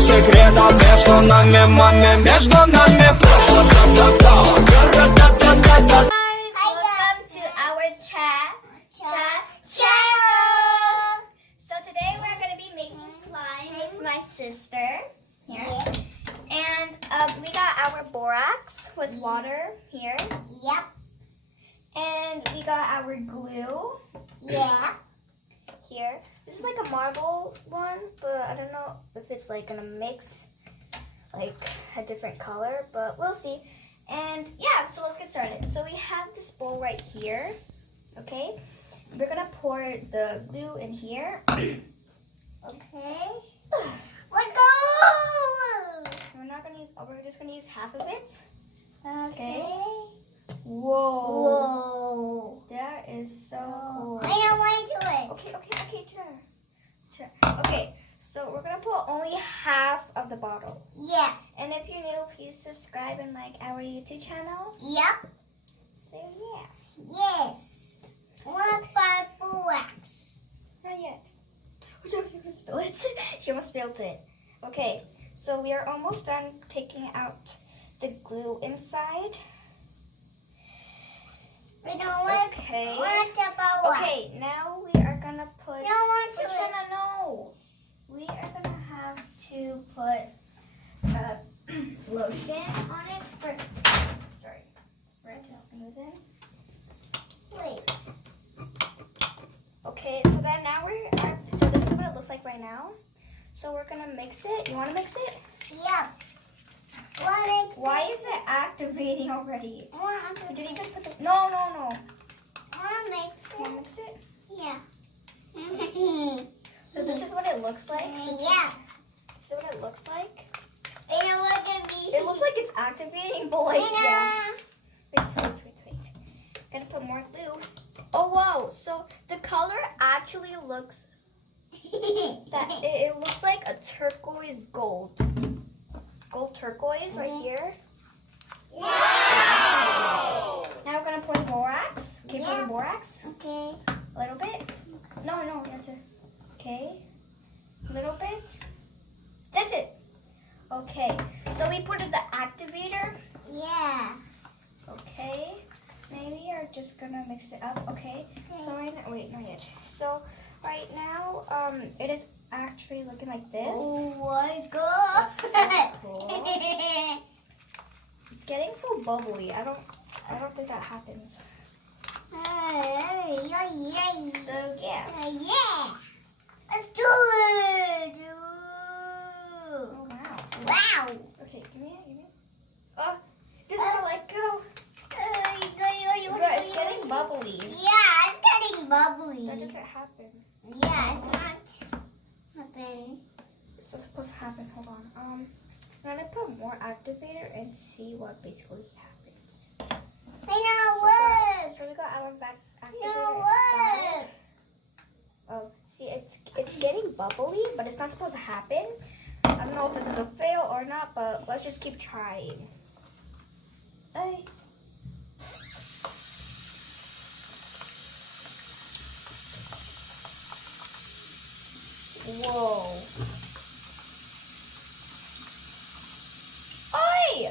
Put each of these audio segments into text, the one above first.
никаких секретов между нами, маме, между нами. Guys, welcome to our channel. So today we're gonna be making slime with my sister here, and we got our borax with water here. Yep. And we got our glue. Yeah. Here. This is like a marble one, but I don't know if it's like gonna mix like a different color, but we'll see. And yeah, so let's get started. So we have this bowl right here, okay? We're gonna pour the glue in here. Okay. Let's go. We're just gonna use half of it. Okay. Whoa. Whoa. That is so cool. I don't want to do it. Okay, sure. Okay, so we're gonna put only half of the bottle. Yeah. And if you're new, please subscribe and like our YouTube channel. Yep. So yeah. Yes. What about borax? Not yet. You're gonna spill it. She almost spilled it. Okay, so we are almost done taking out the glue inside. We don't want. Okay. What about what? Okay, now we are gonna put. We don't want to. No. We are gonna have to put lotion on it for it to smoothen. Wait. Okay, so then now so this is what it looks like right now. So we're gonna mix it. You wanna mix it? Yep. What makes Why is it activating already? What Did you even put the No. makes You wanna mix it? Yeah. So this is what it looks like. Yeah. This is what it looks like. They don't look at me. It looks like it's activating, but like yeah. Wait. Gonna put more glue. Oh wow! So the color actually looks it looks like a turquoise gold turquoise right here. Wow! Now we're gonna pour the borax. Okay, pour the borax. Okay. A little bit. No, you have to. Okay. A little bit. That's it. Okay. So we put the activator. Yeah. Okay. Maybe you're just gonna mix it up. Okay. So right now, wait, not yet. So right now, it is actually looking like this. Oh my god. That's so cool. It's getting so bubbly. I don't think that happens. So yeah. Yeah. Let's do it. Oh wow. Wow. Okay, give me it. Oh, it doesn't want to let go. It's getting bubbly. Yeah, it's getting bubbly. That doesn't happen. Yeah, it's not happening. It's not supposed to happen. Hold on. I'm gonna put more activator and see what basically happens. They not work. So we got our back activator No inside. work. Oh, see, it's getting bubbly, but it's not supposed to happen. I don't know if this is a fail or not, but let's just keep trying. Hey. Whoa. Oi!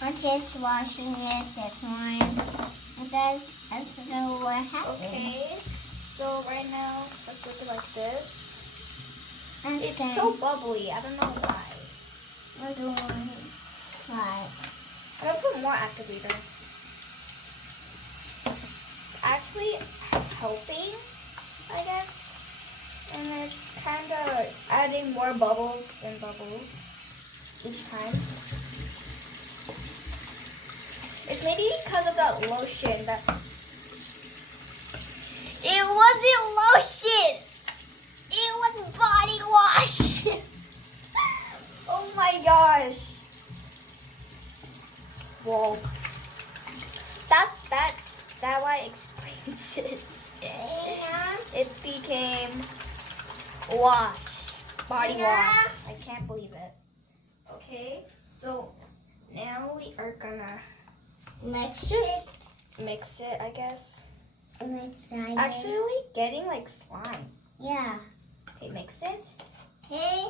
I'm just washing it. That's one. Let's know what happens. Okay. So right now, let's look it like this. Okay. It's so bubbly. I don't know why. We're doing right. I'm gonna put more activator. Actually helping, I guess. And it's kind of adding more bubbles and bubbles each time. It's maybe because of that lotion that... It wasn't lotion! It was body wash! Oh my gosh. Whoa. That why explains it. It became wash. Body wash. I can't believe it. Okay, so now we are gonna Mix just mix it, I guess. it. Actually getting like slime. Yeah. mix it. Okay.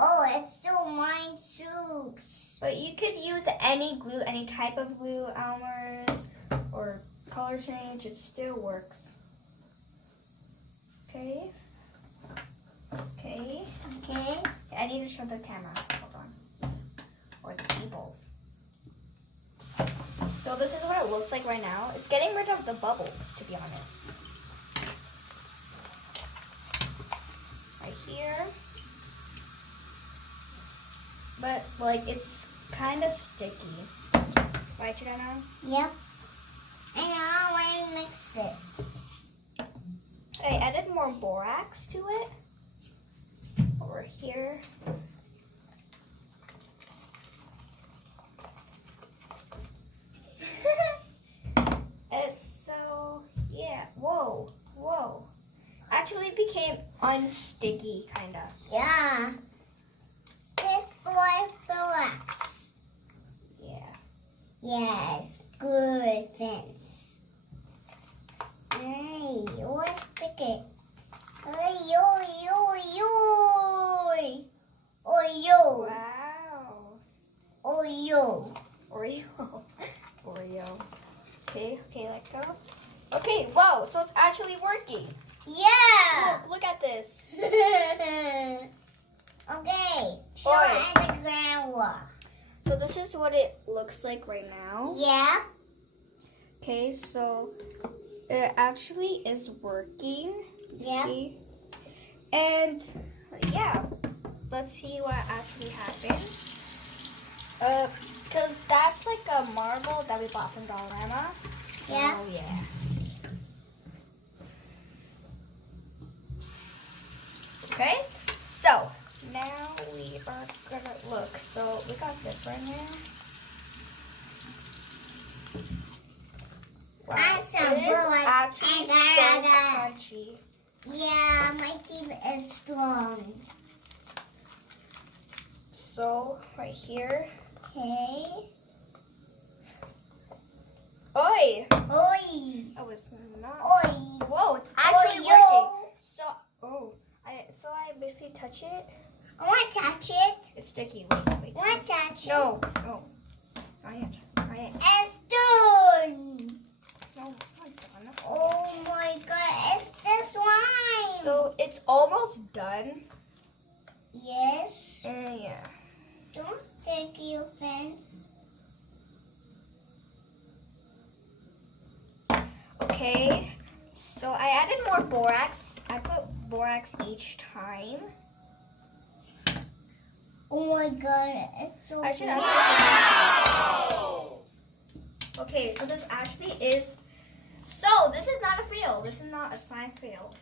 Oh, it's still mine soups. But you could use any glue, any type of glue, Elmer's or color change. It still works. Okay. Okay. Okay. I need to show the camera. Hold on. Or the people. So this is what it looks like right now. It's getting rid of the bubbles, to be honest. Right here. But, like, it's kind of sticky. Right, Jordana? Yep. And now I mix it. I added more borax to it. Over here. So, yeah. Whoa. Whoa. Actually became unsticky, kind of. Yeah. This boy relax. Yeah. Yes, good fence. Hey, you stick it. Hey, yo, yo, yo. Oh, yo. Wow. Oh, yo. Oreo. Oreo. Okay, let go. Okay, whoa, so it's actually working. Yeah. Look at this. Okay. Show Oi. and the grandma. So this is what it looks like right now. Yeah. Okay, so it actually is working. You Yeah. see? And yeah, let's see what actually happened. Because that's like a marble that we bought from Dollarama. So, Yeah. yeah. Okay, so now we are gonna look. So we got this right here. Wow, Awesome. it is Well, actually so crunchy. Yeah, my teeth is strong. So right here. Okay. Oi! Oi. I was not. Oi. Whoa, it's actually Oi, working. yo. So I basically touch it. I want to touch it. It's sticky. Wait. I want to touch it. No. Not yet. It's done. No, it's not done. Oh my god, it's the slime. So it's almost done. Yes. Yeah. Don't stick your fence. Okay. So I added more borax. I put borax each time. Oh my god, it's so I should good. actually. Okay, so this actually is. So this is not a fail. This is not a slime fail.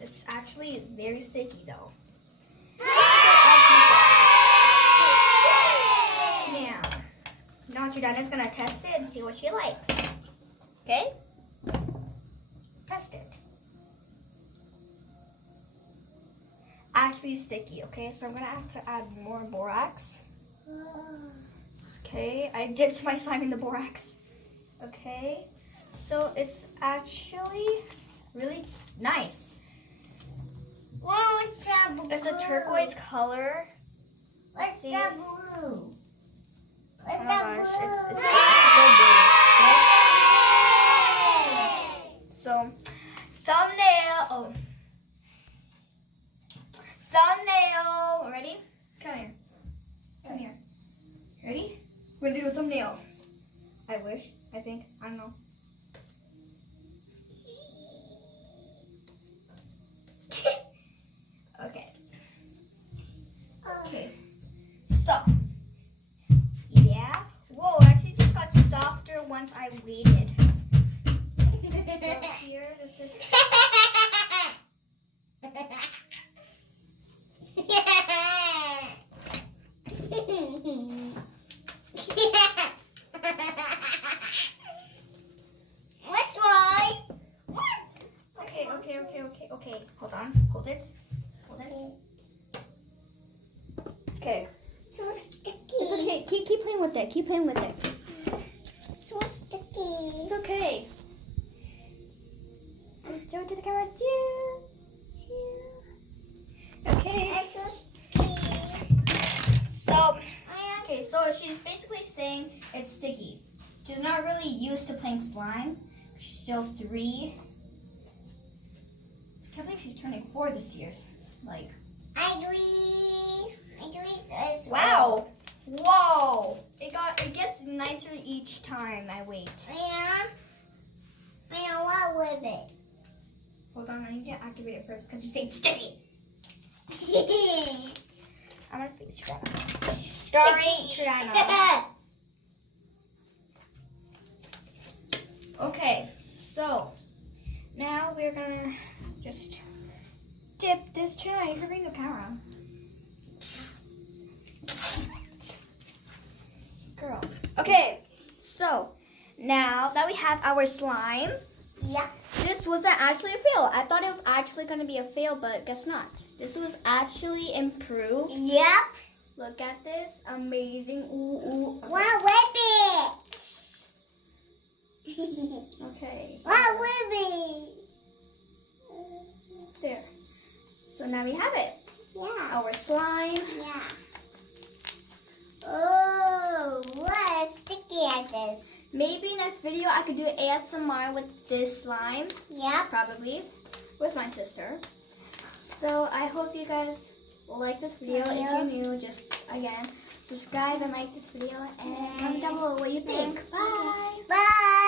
It's actually very sticky though. Now Jordana's gonna test it and see what she likes. Okay? Test it. Actually sticky, okay? So I'm gonna have to add more borax. Okay, I dipped my slime in the borax. Okay, so it's actually really nice. What's that blue? It's a turquoise color. What's See? that blue? What's Oh my that gosh, it's so blue. So, thumbnail. Thumbnail. Ready? Come here. Ready? We're gonna do a thumbnail. I wish. I think. I don't know. Okay. Okay. So. Yeah. Whoa, it actually just got softer once I waited. So here, this is. What's why? Okay. Hold on. Hold it. Okay. So sticky. It's okay. Keep playing with it. Keep playing with it. So sticky. It's okay. Show it to the camera. she's basically saying it's sticky. She's not really used to playing slime. She's still 3. I can't believe she's turning 4 this year. Like, I do as wow. Whoa. It gets nicer each time I wait. I know what with it. Hold on, I need to activate it first because you say it's sticky. I'm gonna fix Triana. Starring Triana. Okay, so now we're gonna just dip this chai. You can bring the camera. Girl. Okay, so now that we have our slime, Yeah. this wasn't actually a fail. I thought it was actually gonna be a fail, but guess not. This was actually improved. Yep. Look at this. Amazing. Ooh, ooh. What with it? Okay. What with it? There. So now we have it. Yeah. Our slime. Yeah. Oh, what sticky at this? Maybe next video I could do ASMR with this slime. Yep. Probably. With my sister. So I hope you guys will like this video. If you're new, just again, subscribe and like this video and comment down below what you think. Bye. Bye.